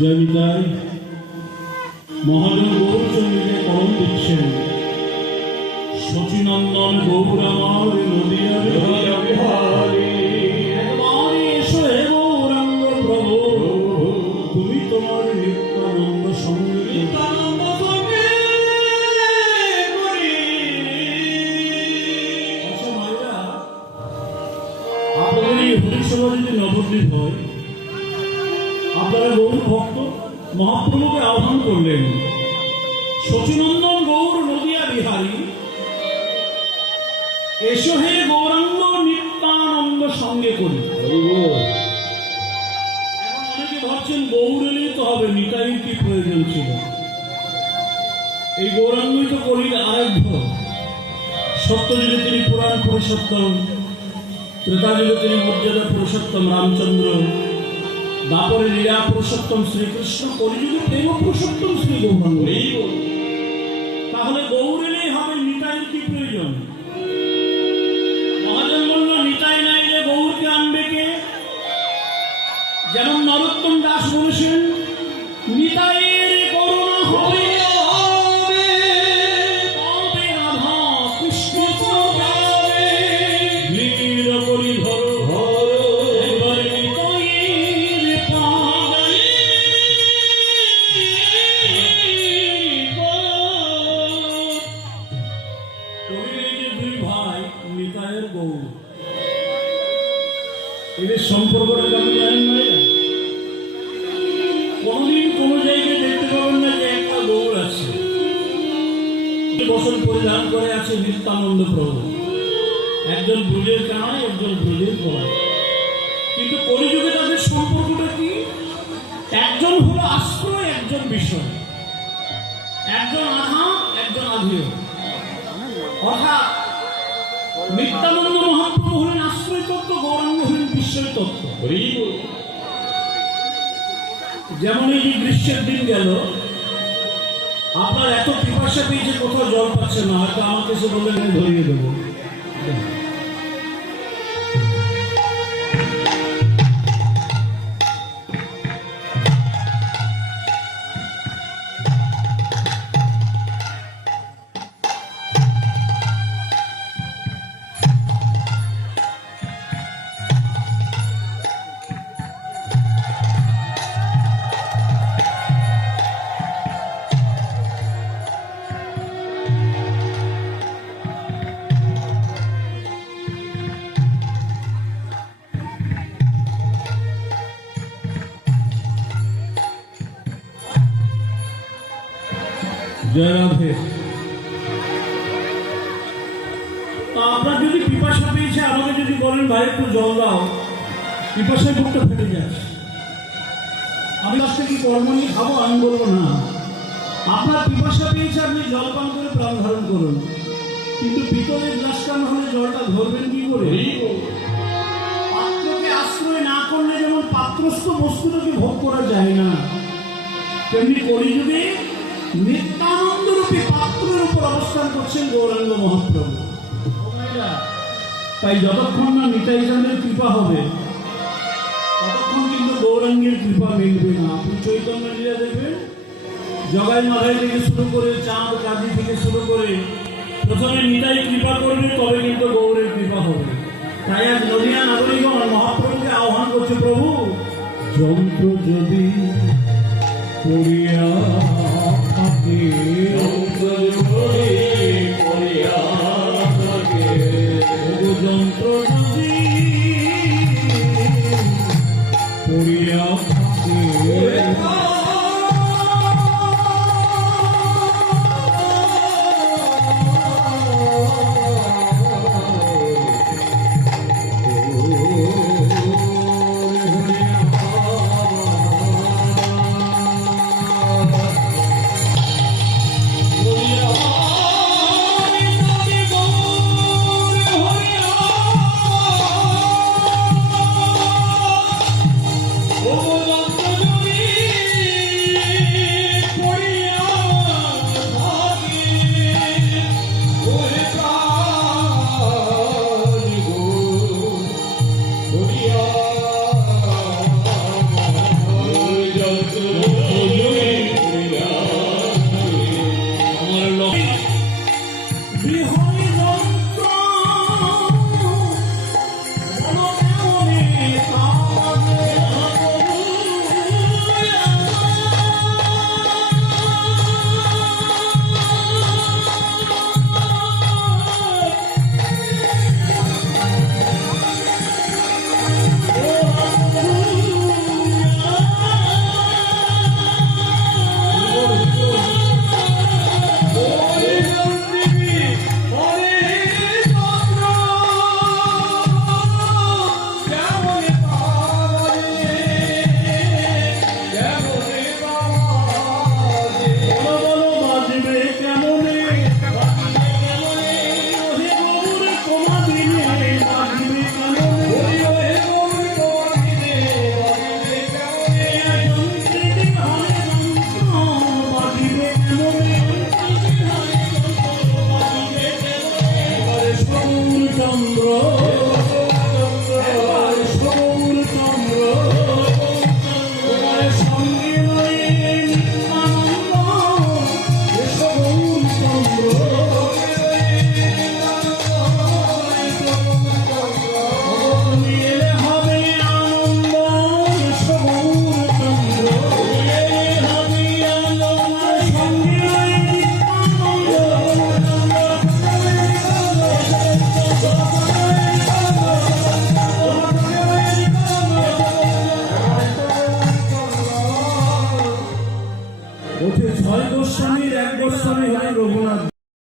জয়িতাই মহাজন গৌরচন্দ্রকে কলম দিচ্ছেন। শচীনন্দন গৌর আমার নদিয়া বিহারী, একবার এসো হে গৌরাঙ্গ প্রভু, তুমি তোমার নিত্যানন্দ সঙ্গে আপনাদের এই হরিসভা যদি নবদ্বীপ হয়, আপনারা গৌর ভক্ত মহাপ্রভুকে আহ্বান করলেন, শচীনন্দন গৌর নদিয়া বিহারী, এসো হে গৌরাঙ্গ নিত্যানন্দ সঙ্গে করি। এখন অনেকে ভাবছেন গৌর এলেই তো হবে, নিতাইয়ের কি প্রয়োজন ছিল? এই গৌরাঙ্গই তো করির আরাধ্য। সত্যযুগে তিনি পুরাণ পুরুষোত্তম, ত্রেতাযুগে তিনি মর্যাদা পুরুষোত্তম রামচন্দ্র, দাপরে লীলা পুরুষোত্তম শ্রীকৃষ্ণ, কলিযুগে প্রেম পুরুষোত্তম শ্রী গৌরাঙ্গ। তাহলে গৌর এলেই হবে, নিতাইয়ের কি প্রয়োজন? মহাজন বলল, নিতাই নাই যে গৌরকে আনবে কে? যেমন নরোত্তম দাস বলেছেন, নিতাইয়ের করুণা হবে এদের সম্পর্কটা কেমন জানেন না? কোনদিন কোন জায়গায় দেখতে পাবেন না যে একটা গৌর আছে, বসন পরিধান করে আছে নিত্যানন্দ প্রভু, একজন ব্রজের কানায়, একজন ব্রজের গোলায়। কিন্তু কলিযুগে তাদের সম্পর্কটা কি? একজন হলো আশ্রয়, একজন বিষয়, একজন আধা, একজন আধেয়। অর্থাৎ নিত্যানন্দ মহাপ্রভু হলেন আশ্রয় তত্ত্ব, গৌরাঙ্গ হলেন বিস্ময় তত্ত্ব। যেমন এই যে গ্রীষ্মের দিন গেল, আপনার এত পিপাসা পেয়েছে, কোথাও জল পাচ্ছে না, হয়তো আমাকে সে বললেন ধরিয়ে দেবো। জয় রাধে। আপনার যদি পিপাসা পেয়েছে, আমাকে যদি বলেন ভাই একটু জল দাও, পিপাসায় বুকটা ফেটে যাচ্ছে, আমি আজকে কি কর্ম নিয়ে খাবো? আমি বলবো না। আপনার পিপাসা পেয়েছে, আপনি জল পান করে প্রাণ ধারণ করুন, কিন্তু পিতলের গ্লাস কান হলে জলটা ধরবেন কি করে? পাত্রকে আশ্রয় না করলে যেমন পাত্রস্থ বস্তুটাকে ভোগ করা যায় না, তেমনি কলিযুগে নিত্যানন্দ রূপী পাত্রের উপর অবস্থান করছেন গৌরাঙ্গ মহাপ্রভু। তাই যতক্ষণ না নিতাই চাঁদের কৃপা হবে, ততক্ষণ কিন্তু গৌরাঙ্গের কৃপা মিলবে না। আপনি চৈতন্য লীলা দেখবেন, জগাই মাথায় থেকে শুরু করে চাঁদ কাজী থেকে শুরু করে প্রথমে নিতাই কৃপা করবে, তবে কিন্তু গৌরের কৃপা হবে। তাই আজ নদিয়া নাগরিকগণ মহাপ্রভুকে আহ্বান করছে, প্রভু যন্ত্র যদি করিয়া থাকে, যন্ত্র যদি করিয়া থাকে, Oh বিহরি যন্ত্র বলো কেমনে কাঁদে চন্দ্র